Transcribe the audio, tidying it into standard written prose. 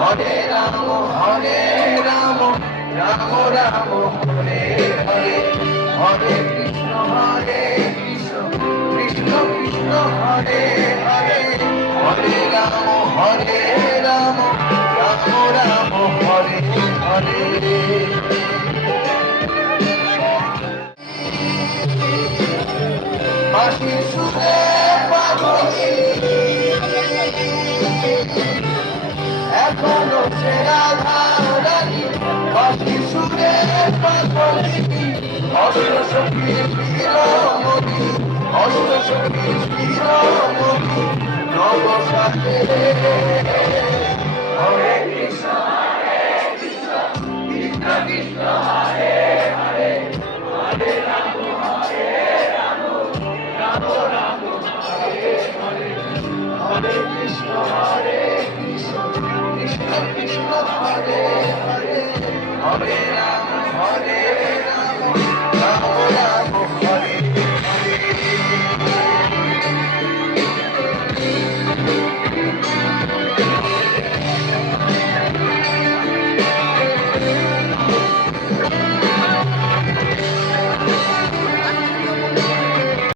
হরে রাম রাম রাম হরে হরে, হরে কৃষ্ণ কৃষ্ণ কৃষ্ণ হরে হরে, হরে রাম রাম রাম হরে হরে। বাঁশি সুরে পাগলি এখনো সে রাধা রানী, বাঁশি সুরে পাগলি অষ্ট সখী শিরোমণি, অষ্ট সখী শিরোমণি নব সাথে। হরে কৃষ্ণ কৃষ্ণ কৃষ্ণ হরে হরে, হরে রাম রাম রাম হরে হরে, হরে কৃষ্ণ কৃষ্ণ কৃষ্ণ হরে হরে, হরে রাম